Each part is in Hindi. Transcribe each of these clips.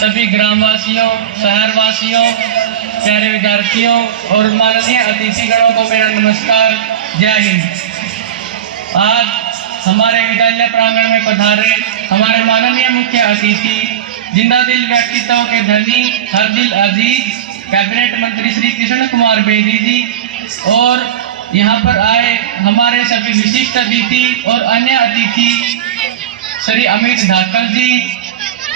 सभी ग्रामवासियों, शहरवासियों, प्यारे विद्यार्थियों और माननीय अतिथिगणों को मेरा नमस्कार। जय हिंद। आज हमारे विद्यालय प्रांगण में पधारे हमारे माननीय मुख्य अतिथि, जिंदादिल व्यक्तित्व के धनी, हर दिल अजीज कैबिनेट मंत्री श्री कृष्ण कुमार बेदी जी और यहाँ पर आए हमारे सभी विशिष्ट अतिथि और अन्य अतिथि श्री अमित धाकड़ जी,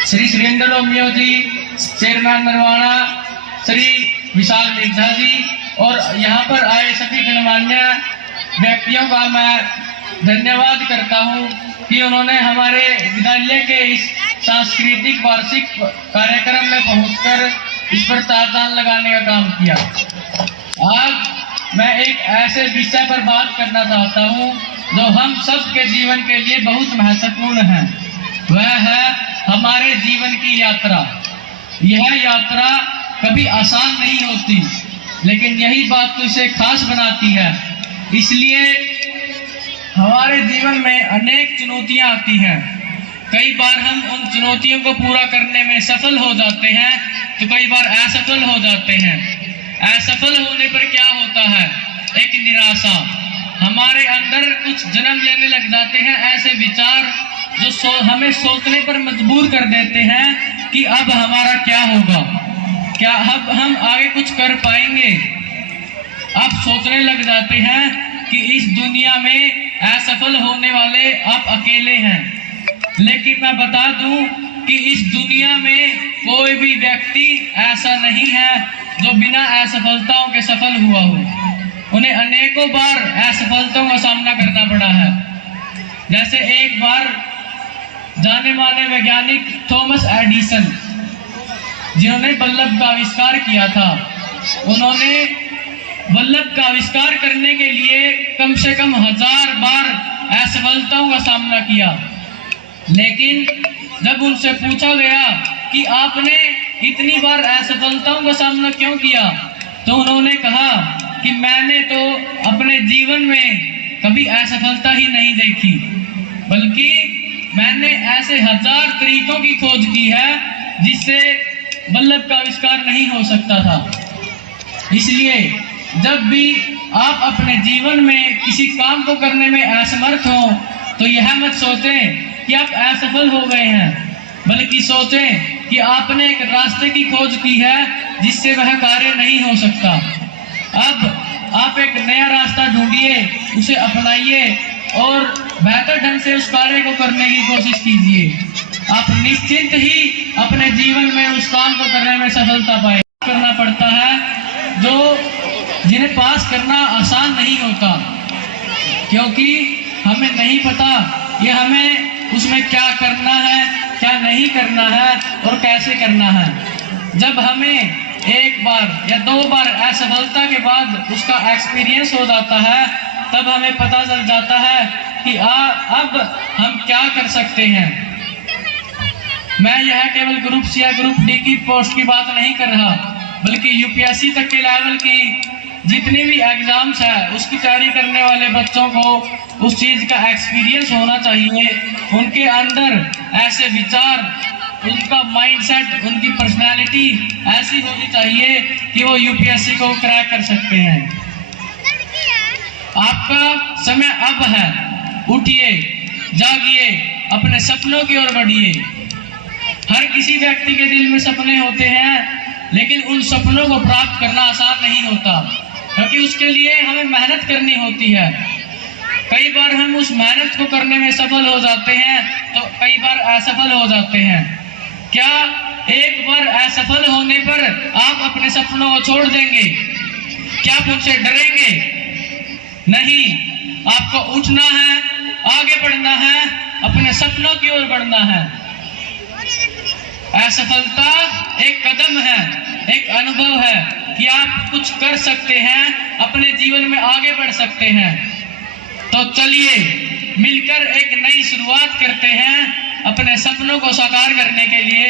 श्री सुरेंद्र रोमियो जी, चेयरमैन नरवाना, श्री विशाल मिर्जा जी और यहाँ पर आए सभी गणमान्य व्यक्तियों का मैं धन्यवाद करता हूँ कि उन्होंने हमारे विद्यालय के इस सांस्कृतिक वार्षिक कार्यक्रम में पहुंचकर इस पर तार चांद लगाने का काम किया। आज मैं एक ऐसे विषय पर बात करना चाहता हूँ जो हम सब के जीवन के लिए बहुत महत्वपूर्ण है। वह है हमारे जीवन की यात्रा। यह यात्रा कभी आसान नहीं होती, लेकिन यही बात तो इसे खास बनाती है। इसलिए हमारे जीवन में अनेक चुनौतियां आती हैं। कई बार हम उन चुनौतियों को पूरा करने में सफल हो जाते हैं तो कई बार असफल हो जाते हैं। असफल होने पर क्या होता है? एक निराशा। हमारे अंदर कुछ जन्म लेने लग जाते हैं ऐसे विचार जो हमें सोचने पर मजबूर कर देते हैं कि अब हमारा क्या होगा, क्या अब हम आगे कुछ कर पाएंगे। अब सोचने लग जाते हैं कि इस दुनिया में असफल होने वाले आप अकेले हैं। लेकिन मैं बता दूं कि इस दुनिया में कोई भी व्यक्ति ऐसा नहीं है जो बिना असफलताओं के सफल हुआ हो। उन्हें अनेकों बार असफलताओं का सामना करना पड़ा है। जैसे एक बार जाने माने वैज्ञानिक थॉमस एडिसन, जिन्होंने बल्ब का आविष्कार किया था, उन्होंने बल्ब का आविष्कार करने के लिए कम से कम 1000 बार असफलताओं का सामना किया। लेकिन जब उनसे पूछा गया कि आपने इतनी बार असफलताओं का सामना क्यों किया, तो उन्होंने कहा कि मैंने तो अपने जीवन में कभी असफलता ही नहीं देखी, बल्कि मैंने ऐसे 1000 तरीकों की खोज की है जिससे बल्ब का आविष्कार नहीं हो सकता था। इसलिए जब भी आप अपने जीवन में किसी काम को करने में असमर्थ हो तो यह मत सोचें कि आप असफल हो गए हैं, बल्कि सोचें कि आपने एक रास्ते की खोज की है जिससे वह कार्य नहीं हो सकता। अब आप एक नया रास्ता ढूंढिए, उसे अपनाइए और बेहतर ढंग से उस कार्य को करने की कोशिश कीजिए। आप निश्चित ही अपने जीवन में उस काम को करने में सफलता पाए। करना पड़ता है जिन्हें पास करना आसान नहीं होता, क्योंकि हमें नहीं पता कि हमें उसमें क्या करना है, क्या नहीं करना है और कैसे करना है। जब हमें एक बार या 2 बार असफलता के बाद उसका एक्सपीरियंस हो जाता है, तब हमें पता चल जाता है कि अब हम क्या कर सकते हैं। मैं यह केवल ग्रुप सी या ग्रुप डी की पोस्ट की बात नहीं कर रहा, बल्कि यूपीएससी तक के लेवल की जितनी भी एग्जाम्स है उसकी तैयारी करने वाले बच्चों को उस चीज का एक्सपीरियंस होना चाहिए। उनके अंदर ऐसे विचार, उनका माइंडसेट, उनकी पर्सनालिटी ऐसी होनी चाहिए कि वो यूपीएससी को क्रैक कर सकते हैं। आपका समय अब है, उठिए, जागिए, अपने सपनों की ओर बढ़िए। हर किसी व्यक्ति के दिल में सपने होते हैं, लेकिन उन सपनों को प्राप्त करना आसान नहीं होता, क्योंकि उसके लिए हमें मेहनत करनी होती है। कई बार हम उस मेहनत को करने में सफल हो जाते हैं तो कई बार असफल हो जाते हैं। क्या एक बार असफल होने पर आप अपने सपनों को छोड़ देंगे? क्या आप उनसे डरेंगे? नहीं, आपको उठना है, आगे बढ़ना है, अपने सपनों की ओर बढ़ना है। असफलता एक कदम है, एक अनुभव है कि आप कुछ कर सकते हैं, अपने जीवन में आगे बढ़ सकते हैं। तो चलिए मिलकर एक नई शुरुआत करते हैं। अपने सपनों को साकार करने के लिए,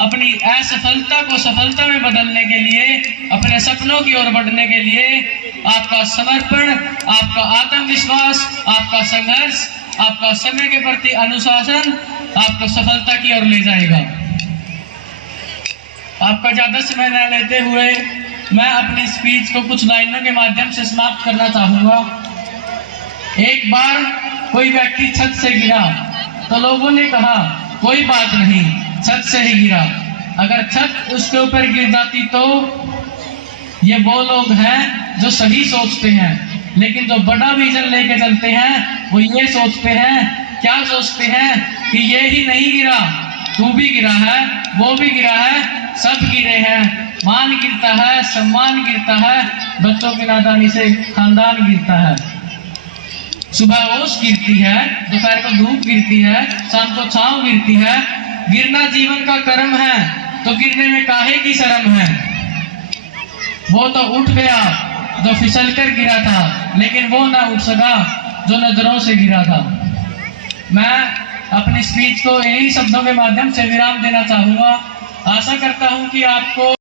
अपनी असफलता को सफलता में बदलने के लिए, अपने सपनों की ओर बढ़ने के लिए आपका समर्पण, आपका आत्मविश्वास, आपका संघर्ष, आपका समय के प्रति अनुशासन आपको सफलता की ओर ले जाएगा। आपका ज़्यादा समय न लेते हुए मैं अपनी स्पीच को कुछ लाइनों के माध्यम से समाप्त करना चाहूँगा। एक बार कोई व्यक्ति छत से गिरा तो लोगों ने कहा कोई बात नहीं, छत से ही गिरा। अगर छत उसके ऊपर गिर जाती तो ये वो लोग हैं जो सही सोचते हैं, लेकिन जो बड़ा विजन लेके चलते हैं वो ये सोचते हैं, क्या सोचते हैं कि ये ही नहीं गिरा, तू भी गिरा है, वो भी गिरा है, सब गिरे हैं। मान गिरता है, सम्मान गिरता है, बच्चों की नादानी से खानदान गिरता है। सुबह ओस गिरती है, दोपहर को धूप गिरती है, शाम को छांव गिरती है। गिरना जीवन का कर्म है, तो गिरने में काहे की शर्म है। वो तो उठ गया जो फिसल कर गिरा था, लेकिन वो ना उठ सका जो नजरों से गिरा था। मैं अपनी स्पीच को यही शब्दों के माध्यम से विराम देना चाहूंगा। आशा करता हूं कि आपको